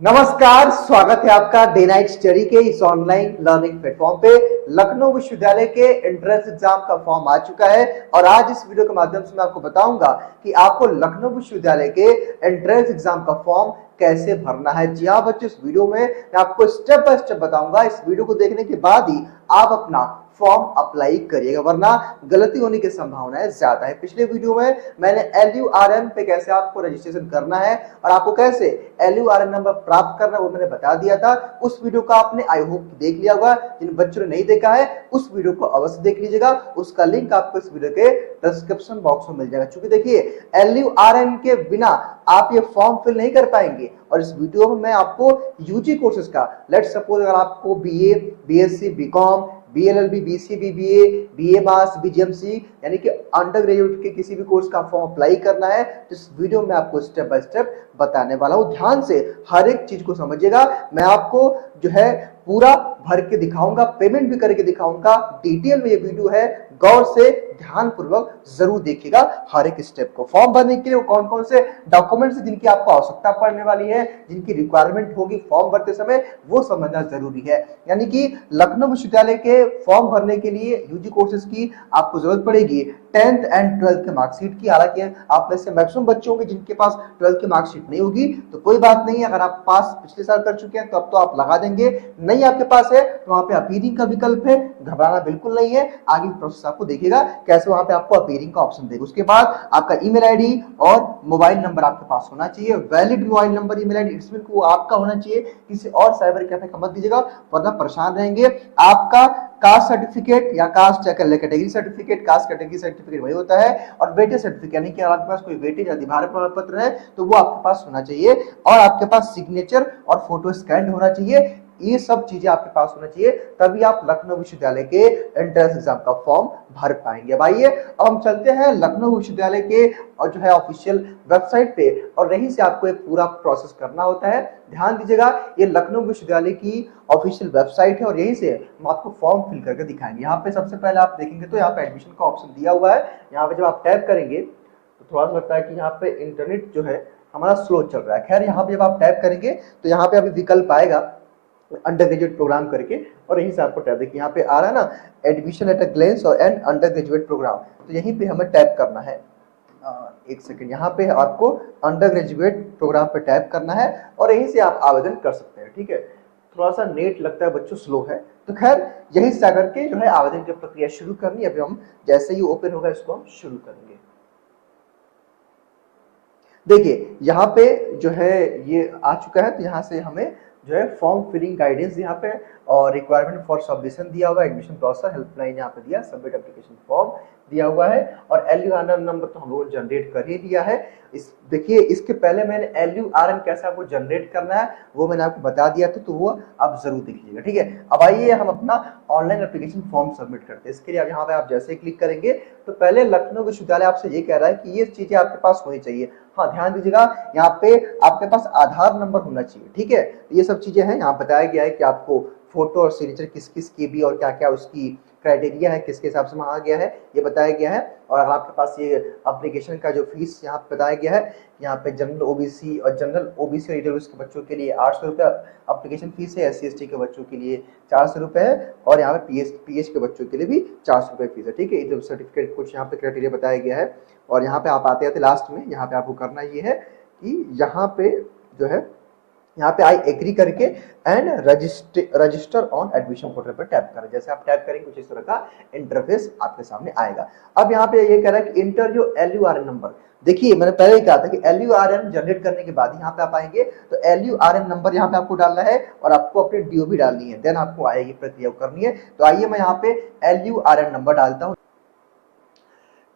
नमस्कार, स्वागत है आपका डे नाइट स्टडी के इस ऑनलाइन लर्निंग प्लेटफॉर्म पे। लखनऊ विश्वविद्यालय के एंट्रेंस एग्जाम का फॉर्म आ चुका है और आज इस वीडियो के माध्यम से मैं आपको बताऊंगा कि आपको लखनऊ विश्वविद्यालय के एंट्रेंस एग्जाम का फॉर्म कैसे भरना है। जी हाँ बच्चों, इस वीडियो में मैं आपको स्टेप बाय स्टेप बताऊंगा। इस वीडियो को देखने के बाद ही आप अपना फॉर्म अप्लाई करिएगा, वरना गलती होने की संभावना ज्यादा है। पिछले वीडियो में मैंने LURN पे कैसे आपको रजिस्ट्रेशन करना है और आपको कैसे LURN नंबर प्राप्त करना है वो मैंने बता दिया था। उस वीडियो को आपने आई होप देख लिया होगा। जिन बच्चों ने नहीं देखा है उस वीडियो को अवश्य देख लीजिएगा, उसका लिंक आपको इस वीडियो के डिस्क्रिप्शन बॉक्स में मिल जाएगा। क्योंकि देखिए LURN के बिना आप ये फॉर्म फिल नहीं कर पाएंगे। और इस वीडियो में मैं आपको यूजी कोर्सेज का, लेट सपोज अगर आपको BA, BSc, BCom, BLLB, BC, BBA, BA मास, BGMC यानी कि अंडर ग्रेजुएट के किसी भी कोर्स का फॉर्म अप्लाई करना है तो इस वीडियो में आपको स्टेप बाय स्टेप बताने वाला हूं। ध्यान से हर एक चीज को समझिएगा। मैं आपको जो है पूरा भर के दिखाऊंगा, पेमेंट भी करके दिखाऊंगा। डिटेल में ये वीडियो है, गौर से ध्यान पूर्वक जरूर देखिएगा हर एक स्टेप को। फॉर्म भरने के लिए कौन कौन से डॉक्यूमेंट्स जिनकी आपको आवश्यकता पड़ने वाली है, जिनकी रिक्वायरमेंट होगी फॉर्म भरते समय, वो समझना जरूरी है। यानी कि लखनऊ विश्वविद्यालय के फॉर्म भरने के लिए यूजी कोर्सेज की आपको जरूरत पड़ेगी 10th एंड 12th के मार्कशीट की। हालांकि आप में से मैक्सिमम बच्चे होंगे जिनके पास 12th की मार्कशीट नहीं होगी, तो कोई बात नहीं है। अगर आप पास पिछले साल कर चुके हैं तो अब तो आप लगा देंगे। नहीं आपके पास है तो वहां पे अपीयरिंग का विकल्प है, घबराना बिल्कुल नहीं है। आगे प्रोसेस आपको देखिएगा कैसे वहां पे आपको अपीयरिंग का ऑप्शन देगा। उसके बाद आपका ईमेल आईडी और मोबाइल नंबर आपके पास होना चाहिए, valid mobile number, email ID इसमें वो आपका होना चाहिए, किसी और साइबर कैफे का मत दीजिएगा वरना परेशान रहेंगे। आपका कास्ट सर्टिफिकेट या caste category certificate, caste category certificate वही होता है, और वेटेज सर्टिफिकेट यानी कि आपके पास कोई वेटेज अधिभार प्रमाण पत्र है तो वो आपके पास होना चाहिए, और आपके पास सिग्नेचर और फोटो स्कैन होना चाहिए। ये सब चीजें आपके पास होना चाहिए, तभी आप लखनऊ विश्वविद्यालय के एंट्रेंस एग्जाम का फॉर्म भर पाएंगे। अब आइए अब हम चलते हैं लखनऊ विश्वविद्यालय के और जो है ऑफिशियल वेबसाइट पे, और यहीं से आपको एक पूरा प्रोसेस करना होता है। ध्यान दीजिएगा, ये लखनऊ विश्वविद्यालय की ऑफिशियल वेबसाइट है और यहीं से हम आपको फॉर्म फिल करके दिखाएंगे। यहाँ पे सबसे पहले आप देखेंगे तो यहाँ पे एडमिशन का ऑप्शन दिया हुआ है। यहाँ पे जब आप टैप करेंगे तो थोड़ा सा लगता है कि यहाँ पे इंटरनेट जो है हमारा स्लो चल रहा है। खैर यहाँ पे जब आप टैप करेंगे तो यहाँ पे अभी विकल्प आएगा अंडर ग्रेजुएट प्रोग्राम करके, और यहीं से आपको टैप, देखिए यहाँ पे आ रहा है ना, एडमिशन एट अ ग्लेंस और एंड अंडर ग्रेजुएट प्रोग्राम, तो यहीं पे हमें टैप करना है। एक सेकंड, यहाँ पे आपको अंडर ग्रेजुएट प्रोग्राम पे टैप करना है और यहीं से आप आवेदन कर सकते हैं। ठीक है, थोड़ा सा नेट लगता है बच्चों स्लो है, तो खैर यहीं से आकर के जो है आवेदन की प्रक्रिया शुरू करनी है। अभी हम जैसे ही ओपन होगा इसको हम शुरू करेंगे। देखिए यहाँ पे जो है ये आ चुका है, तो यहाँ से हमें जो है फॉर्म फिलिंग गाइडेंस यहाँ पे और रिक्वायरमेंट फॉर सबमिशन दिया हुआ है, एडमिशन प्रोसेस हेल्पलाइन यहाँ पे दिया, सबमिट एप्लीकेशन फॉर्म दिया हुआ है, और LURN नंबर तो हम लोगों ने जनरेट कर ही दिया है। इस देखिए इसके पहले मैंने LURN कैसे आपको जनरेट करना है वो मैंने आपको बता दिया था, तो वो आप जरूर देख लीजिएगा। ठीक है, अब आइए हम अपना ऑनलाइन एप्लीकेशन फॉर्म सबमिट करते हैं। इसके लिए यहाँ पे आप जैसे क्लिक करेंगे तो पहले लखनऊ विश्वविद्यालय आपसे ये कह रहा है कि ये चीजें आपके पास होनी चाहिए। हाँ ध्यान दीजिएगा, यहाँ पे आपके पास आधार नंबर होना चाहिए। ठीक है, ये सब चीजें हैं। यहाँ बताया गया है कि आपको फोटो और सिग्नेचर किस किस की भी और क्या क्या उसकी क्राइटेरिया है, किसके हिसाब से मांगा गया है ये बताया गया है। और अगर आपके पास ये एप्लीकेशन का जो फीस यहाँ पे बताया गया है, यहाँ पे जनरल ओबीसी और ईडब्ल्यूएस के बच्चों के लिए 800 रुपये एप्लीकेशन फीस है, SC ST के बच्चों के लिए 400 रुपये है, और यहाँ पे PH के बच्चों के लिए भी 400 रुपये फीस है। ठीक है, ईडब्ल्यू सर्टिफिकेट कुछ यहाँ पे क्राइटेरिया बताया गया है। और यहाँ पे आप आते आते लास्ट में यहाँ पे आपको करना ये है कि यहाँ पे जो है यहाँ पे आई एग्री करके and register on admission portal पर टैप करें। जैसे आप टैप करेंगे कुछ इस तरह का इंटरफेस आपके सामने आएगा। अब यहाँ पे ये कह रहा है कि इंटर योर LURN नंबर। देखिए मैंने पहले ही कहा था कि LURN जनरेट करने के बाद यहाँ पे आप आएंगे तो LURN नंबर यहाँ पे आपको डालना है और आपको अपनी DOB डालनी है, देन आपको आएगी प्रक्रिया करनी है। तो आइए मैं यहाँ पे LURN नंबर डालता हूँ।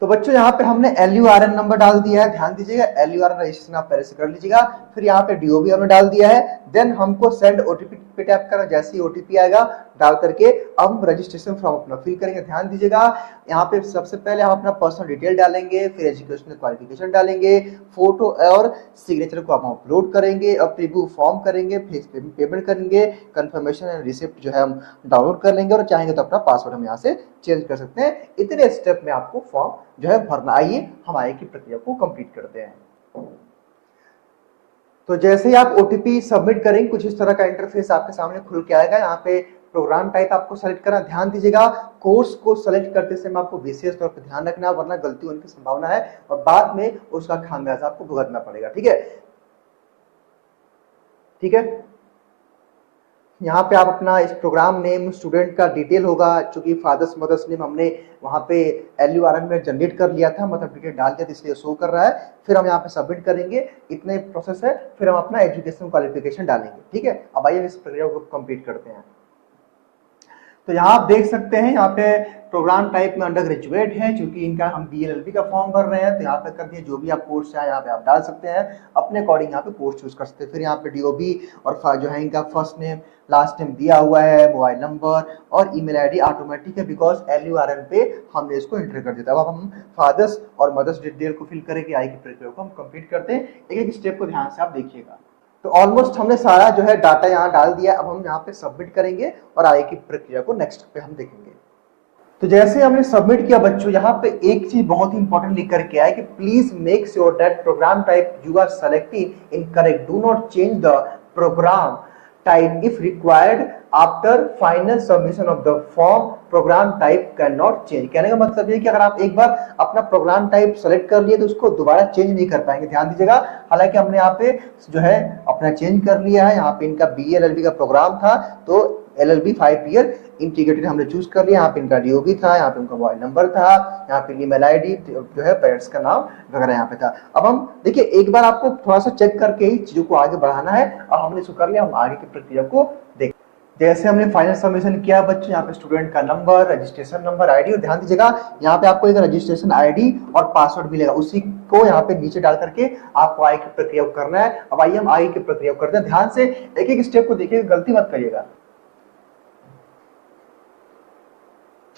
तो बच्चों यहाँ पे हमने LURN नंबर डाल दिया है। ध्यान दीजिएगा, LURN रजिस्ट्रेशन आप पहले से कर लीजिएगा। फिर यहाँ पे DOB हमने डाल दिया है, देन हमको सेंड OTP पे टैप करना। जैसे ही OTP आएगा डाल करके हम रजिस्ट्रेशन फॉर्म अपना फिल करेंगे। ध्यान दीजिएगा, यहाँ पे सबसे पहले हम अपना पर्सनल डिटेल डालेंगे, फिर एजुकेशनल क्वालिफिकेशन डालेंगे, फोटो और सिग्नेचर को हम अपलोड करेंगे, अब प्रीव्यू फॉर्म करेंगे, फीस पेमेंट करेंगे, कंफर्मेशन एंड रिसिप्ट जो है हम डाउनलोड कर लेंगे, और चाहेंगे तो अपना पासवर्ड हम यहाँ से चेंज कर सकते हैं। इतने स्टेप में आपको फॉर्म जो है भरना। आइए हम आगे की प्रक्रिया को कंप्लीट करते हैं। तो जैसे ही आप ओटीपी सबमिट करेंगे कुछ इस तरह का इंटरफेस आपके सामने खुल के आएगा। यहाँ पे प्रोग्राम टाइप आपको सेलेक्ट करना, ध्यान दीजिएगा कोर्स को सेलेक्ट करते समय आपको विशेष तौर पर ध्यान रखना, वरना गलती होने की संभावना है और बाद में उसका खामियाजा आपको भुगतना पड़ेगा। ठीक है, ठीक है। यहाँ पे आप अपना इस प्रोग्राम नेम, स्टूडेंट का डिटेल होगा, चूंकि फादर्स मदर्स नेम हमने वहाँ पे LURN में जनरेट कर लिया था, मतलब डिटेल डाल दिया, इसलिए शो कर रहा है। फिर हम यहाँ पे सबमिट करेंगे, इतने प्रोसेस है। फिर हम अपना एजुकेशन क्वालिफिकेशन डालेंगे। ठीक है, अब आइए इस प्रक्रिया को कंप्लीट करते हैं। तो यहाँ आप देख सकते हैं, यहाँ पे प्रोग्राम टाइप में अंडर ग्रेजुएट है, क्योंकि इनका हम BLLB का फॉर्म भर रहे हैं। तो यहाँ पे कर दिए, जो भी आप कोर्स चाहे यहाँ पे आप डाल सकते हैं, अपने अकॉर्डिंग यहाँ पे कोर्स चूज कर सकते हैं। फिर यहाँ पे DOB और जो है इनका फर्स्ट नेम लास्ट नेम दिया हुआ है, मोबाइल नंबर और ईमेल ID ऑटोमेटिक है, बिकॉज LURN पे हमने इसको एंटर कर दिया था। अब हम फादर्स और मदर्स डिटेल को फिल करेंगे, आई की प्रक्रिया को हम कंप्लीट करते हैं। एक एक स्टेप को ध्यान से आप देखिएगा। तो ऑलमोस्ट हमने सारा जो है डाटा यहाँ डाल दिया। अब हम यहाँ पे सबमिट करेंगे और आगे की प्रक्रिया को नेक्स्ट पे हम देखेंगे। तो जैसे हमने सबमिट किया बच्चों, यहाँ पे एक चीज बहुत ही इंपॉर्टेंट लिख करके आया कि please make sure that program type you are selecting in correct, do not change the program type if required after final submission of the form, program type can not change. कहने का मतलब ये कि अगर आप एक बार अपना प्रोग्राम टाइप सेलेक्ट कर लिए तो उसको दोबारा चेंज नहीं कर पाएंगे। ध्यान दीजिएगा, हालांकि हमने यहाँ पे जो है अपना चेंज कर लिया है। यहाँ पे इनका BLLB का प्रोग्राम था, तो LLB 5 ईयर इंटीग्रेटेड हमने चूज कर लिया। यहाँ पे इनका DOB था, यहाँ पे उनका मोबाइल नंबर था, यहाँ पे ईमेल ID जो है, पेरेंट्स का नाम वगैरह यहाँ पे था। अब हम देखिए, एक बार आपको थोड़ा सा चेक करके ही चीजों को आगे बढ़ाना है। अब हमने इसको कर लिया, हम आगे की प्रक्रिया को देखें। जैसे हमने फाइनल सबमिशन किया बच्चों, यहाँ पे स्टूडेंट का नंबर, रजिस्ट्रेशन नंबर, ID, और ध्यान दीजिएगा यहाँ पे आपको एक रजिस्ट्रेशन ID और पासवर्ड मिलेगा, उसी को यहाँ पे नीचे डाल करके आपको आगे की प्रक्रिया को करना है। अब आइए हम आगे की प्रक्रिया को करते हैं। ध्यान से एक एक स्टेप को देखिएगा, गलती मत करिएगा।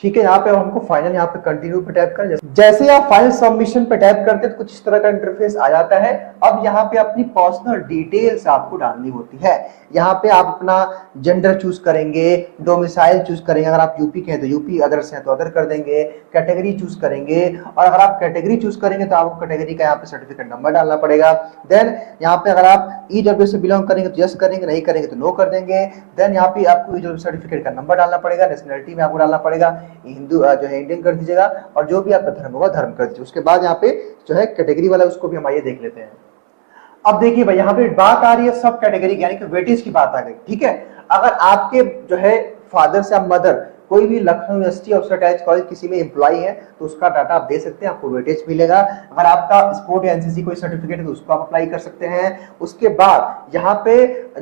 ठीक है, यहाँ पे हमको फाइनल यहाँ पे कंटिन्यू पे टैप करें। जैसे आप फाइनल सबमिशन पे टैप करते हैं तो कुछ इस तरह का इंटरफेस आ जाता है। अब यहाँ पे अपनी पर्सनल डिटेल्स आपको डालनी होती है। यहाँ पे आप अपना जेंडर चूज करेंगे, डोमिसाइल चूज करेंगे, अगर आप यूपी के हैं तो यूपी, अदर्स हैं तो अदर कर देंगे, कैटेगरी चूज करेंगे, और अगर आप कैटेगरी चूज करेंगे तो आपको कैटेगरी का यहाँ पे सर्टिफिकेट नंबर डालना पड़ेगा। देन यहाँ पे अगर आप EWS से बिलोंग करेंगे तो यस करेंगे, नहीं करेंगे तो नो कर देंगे। देन यहाँ पे आपको EWS सर्टिफिकेट का नंबर डालना पड़ेगा, नेशनलिटी में आपको डालना पड़ेगा, हिंदू जो है इंडियन कर दीजिएगा, और जो भी आपका धर्म होगा धर्म कर दीजिए। उसके बाद यहाँ पे जो है कैटेगरी वाला, उसको भी हम आइए देख लेते हैं। अब देखिए भाई, यहाँ पे बात आ रही है सब कैटेगरी यानी कि वेटेज की बात आ गई। ठीक है, अगर आपके जो है फादर या मदर कोई भी लखनऊ यूनिवर्सिटी ऑफ कॉलेज किसी में एम्प्लॉय है तो उसका डाटा आप दे सकते हैं, आपको वेटेज मिलेगा। अगर आपका स्पोर्ट या NCC कोई सर्टिफिकेट है तो उसको आप अप्लाई कर सकते हैं। उसके बाद यहाँ पे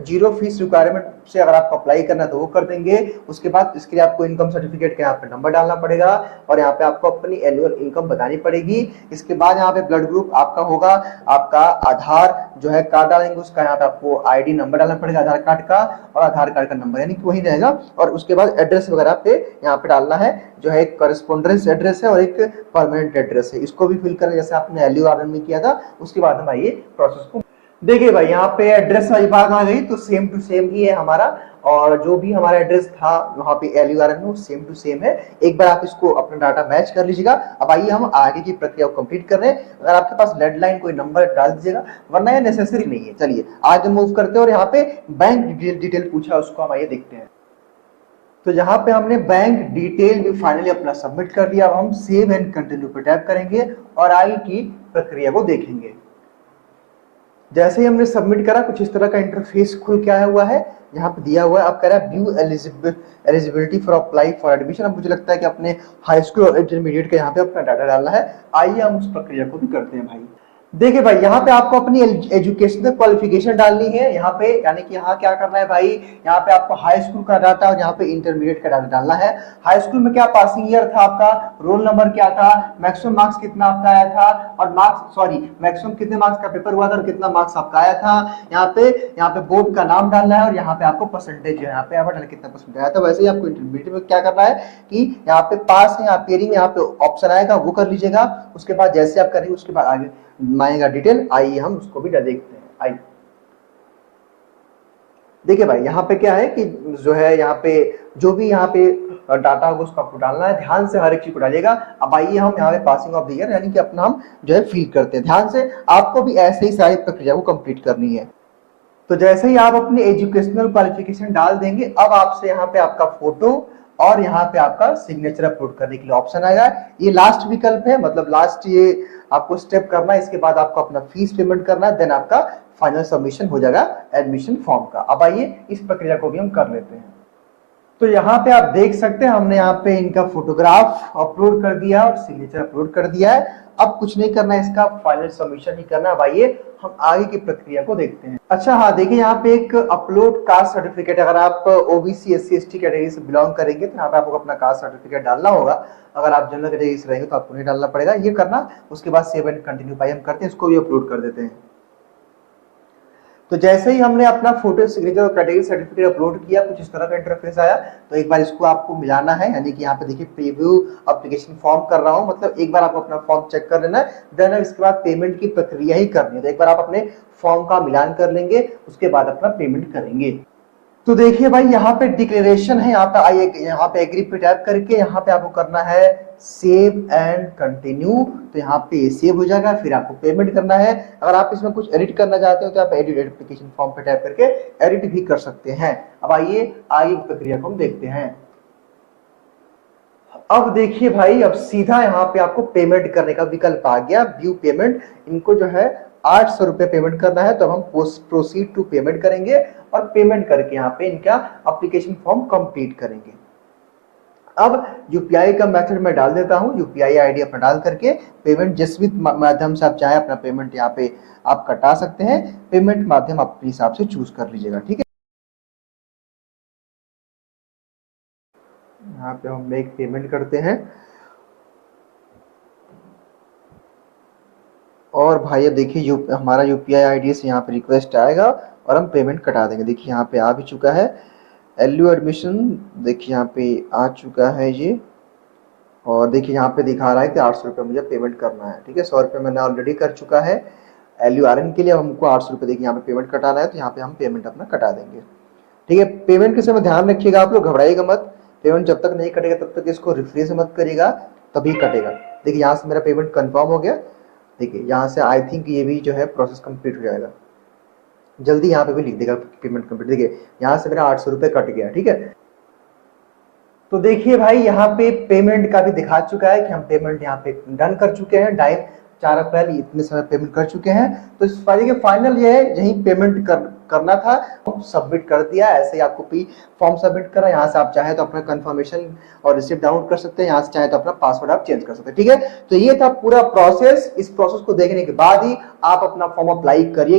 0 फीस रिक्वायरमेंट से अगर आपको अप्लाई करना तो वो कर देंगे। उसके बाद इसके लिए आपको इनकम सर्टिफिकेट का यहाँ पे नंबर डालना पड़ेगा और यहाँ पे आपको अपनी एनुअल इनकम बतानी पड़ेगी। इसके बाद यहाँ पे ब्लड ग्रुप आपका होगा, आपका आधार जो है कार्ड डालेंगे, उसका यहाँ पे आपको ID नंबर डालना पड़ेगा आधार कार्ड का, और आधार कार्ड का नंबर यानी कि वही रहेगा। और उसके बाद एड्रेस वगैरह पे यहाँ पे डालना है, जो है एक कॉरेस्पॉन्डेंस एड्रेस है और एक परमानेंट एड्रेस है, इसको भी फिल करें जैसे आपने LURN में किया था। उसके बाद हम आइए प्रोसेस को देखिए भाई, यहाँ पे एड्रेस वाली बात आ गई तो सेम टू सेम ही है हमारा, और जो भी हमारा एड्रेस था वहाँ पे LURN में सेम टू सेम है। एक बार आप इसको अपना डाटा मैच कर लीजिएगा। अब आइए हम आगे की प्रक्रिया को कंप्लीट कर रहे हैं। अगर आपके पास लैंडलाइन कोई नंबर डाल दीजिएगा, वरना ये नेसेसरी नहीं है। चलिए आगे मूव करते हैं, और यहाँ पे बैंक डिटेल पूछा, उसको हम आइए देखते हैं। तो यहाँ पे हमने बैंक डिटेल भी फाइनली अपना सबमिट कर दिया। अब हम सेव एंड कंटिन्यू पे टैप करेंगे और आगे की प्रक्रिया को देखेंगे। जैसे ही हमने सबमिट करा, कुछ इस तरह का इंटरफेस खुल के आया हुआ है। यहाँ पे दिया हुआ है, आप कह रहा है view eligibility for apply for admission. अब मुझे लगता है कि अपने हाई स्कूल और इंटरमीडिएट का यहाँ पे अपना डाटा डालना है। आइए हम उस प्रक्रिया को भी करते हैं भाई। देखिए भाई, यहाँ पे आपको अपनी एजुकेशनल क्वालिफिकेशन डालनी है यहाँ पे, यानी कि यहाँ क्या करना है भाई, यहाँ पे आपको हाई स्कूल का डाटा और यहाँ पे इंटरमीडिएट का डाटा डालना है। हाई स्कूल में क्या पासिंग ईयर था आपका, रोल नंबर क्या था, मैक्सिमम मार्क्स कितना आपका आया था, और मैक्सिमम कितने मार्क्स का पेपर हुआ था और कितना मार्क्स आपका आया था। यहाँ पे बोर्ड का नाम डालना है और यहाँ पे आपको परसेंटेज है, यहाँ पे आप कितना परसेंटेज आया था। वैसे ही आपको इंटरमीडिएट में क्या करना है कि यहाँ पे पास है, अपियरिंग यहाँ पे ऑप्शन आएगा, वो कर लीजिएगा। उसके बाद जैसे आप करेंगे उसके बाद आगे मांगेगा डिटेल, आइए हम उसको भी देखते हैं। आइए देखिए भाई, यहाँ पे क्या है कि जो है यहाँ पे जो भी यहाँ पे डाटा होगा उसको आपको डालना है। ध्यान से हर एक चीज को डालिएगा। अब आइए हम यहाँ पे पासिंग ऑफ द ईयर यानी कि अपना हम जो है फिल करते हैं। ध्यान से आपको भी ऐसे ही सारी प्रक्रिया को कंप्लीट करनी है। तो जैसे ही आप अपनी एजुकेशनल क्वालिफिकेशन डाल देंगे, अब आपसे यहाँ पे आपका फोटो और यहाँ पे आपका सिग्नेचर अपलोड करने के लिए ऑप्शन आएगा। ये लास्ट विकल्प है, मतलब लास्ट ये आपको स्टेप करना है। इसके बाद आपको अपना फीस पेमेंट करना है, देन आपका फाइनल सबमिशन हो जाएगा एडमिशन फॉर्म का। अब आइए इस प्रक्रिया को भी हम कर लेते हैं। तो यहाँ पे आप देख सकते हैं हमने यहाँ पे इनका फोटोग्राफ अपलोड कर दिया और सिग्नेचर अपलोड कर दिया है। अब कुछ नहीं करना है, इसका फाइनल सबमिशन ही करना है। आइए हम आगे की प्रक्रिया को देखते हैं। अच्छा हाँ, देखिए यहाँ पे एक अपलोड कास्ट सर्टिफिकेट, अगर आप ओबीसी एससी एसटी कैटेगरी से बिलोंग करेंगे तो यहाँ पे आपको अपना कास्ट सर्टिफिकेट डालना होगा। अगर आप जनरल कैटेगरी से रहेंगे तो आपको नहीं डालना पड़ेगा, ये करना। उसके बाद सेव एंड कंटिन्यू पाई हम करते हैं, इसको भी अपलोड कर देते हैं। तो जैसे ही हमने अपना फोटो सिग्नेचर और कैटेगरी सर्टिफिकेट अपलोड किया, कुछ इस तरह का इंटरफेस आया। तो एक बार इसको आपको मिलाना है, यानी कि यहाँ पे देखिए प्रीव्यू एप्लीकेशन फॉर्म कर रहा हूँ, मतलब एक बार आपको अपना फॉर्म चेक कर लेना है, देन इसके बाद पेमेंट की प्रक्रिया ही करनी है। तो एक बार आप अपने फॉर्म का मिलान कर लेंगे, उसके बाद अपना पेमेंट करेंगे। तो देखिए भाई यहाँ पे डिक्लेरेशन है, यहाँ पे आइए, यहाँ पे एग्री पे टैप करके यहाँ पे आपको करना है सेव एंड कंटिन्यू। तो यहाँ पे सेव हो जाएगा, फिर आपको पेमेंट करना है। अगर आप इसमें कुछ एडिट करना चाहते हो तो आप एडिट एप्लीकेशन फॉर्म पे टैप करके एडिट भी कर सकते हैं। अब आइए आगे की प्रक्रिया को हम देखते हैं। अब देखिए भाई, अब सीधा यहाँ पे आपको पेमेंट करने का विकल्प आ गया, व्यू पेमेंट। इनको जो है 800 रुपए पेमेंट करना है, तो हम प्रोसीड टू पेमेंट करेंगे और पेमेंट करके यहाँ पे इनका एप्लीकेशन फॉर्म कंप्लीट करेंगे। अब यूपीआई का मेथड मैं डाल देता हूँ, यूपीआई आईडी अपना डाल करके पेमेंट जिस भी माध्यम से आप चाहे अपना पेमेंट यहाँ पे आप कटा सकते हैं। पेमेंट माध्यम अपने हिसाब से चूज कर लीजिएगा, ठीक है। यहाँ पे हम मेक पेमेंट करते हैं और भाई देखिए हमारा यूपीआई आईडी से यहाँ पे रिक्वेस्ट आएगा और हम पेमेंट कटा देंगे। देखिए यहाँ पे आ भी चुका है एलयू एडमिशन, देखिए यहाँ पे आ चुका है ये। और देखिए यहाँ पे दिखा रहा है कि 800 रुपये मुझे पेमेंट करना है, ठीक है। 100 रुपये मैंने ऑलरेडी कर चुका है एलयू आर एन के लिए। अब हमको 800 रुपये देखिए यहाँ पे पेमेंट कटाना है, तो यहाँ पे हम पेमेंट अपना कटा देंगे, ठीक है। पेमेंट के समय ध्यान रखिएगा, आप लोग घबराइएगा मत। पेमेंट जब तक नहीं कटेगा तब तक इसको रिफ्रेश मत करिएगा, तभी कटेगा। देखिए यहाँ से मेरा पेमेंट कंफर्म हो गया। देखिए यहाँ से आई थिंक ये भी जो है प्रोसेस कंप्लीट हो जाएगा, जल्दी यहाँ पे भी लिख देगा पेमेंट कंप्लीट। देखिए यहाँ से मेरा 800 रुपये कट गया, ठीक है। तो देखिए भाई यहाँ पे पेमेंट का भी दिखा चुका है कि हम पेमेंट यहाँ पे डन कर चुके हैं। 4 अप्रैल इतने समय पेमेंट कर चुके हैं। तो इस फाइल के फाइनल ये है, यही पेमेंट करना था, सबमिट कर दिया। ऐसे ही आपको भी फॉर्म सबमिट करना है। यहाँ से आप चाहे तो अपना कंफर्मेशन और रिसिप्ट डाउनलोड कर सकते हैं, यहाँ से चाहे तो अपना पासवर्ड आप चेंज कर सकते हैं, ठीक है। तो ये था पूरा प्रोसेस। इस प्रोसेस को देखने के बाद ही आप अपना फॉर्म अप्लाई करिए।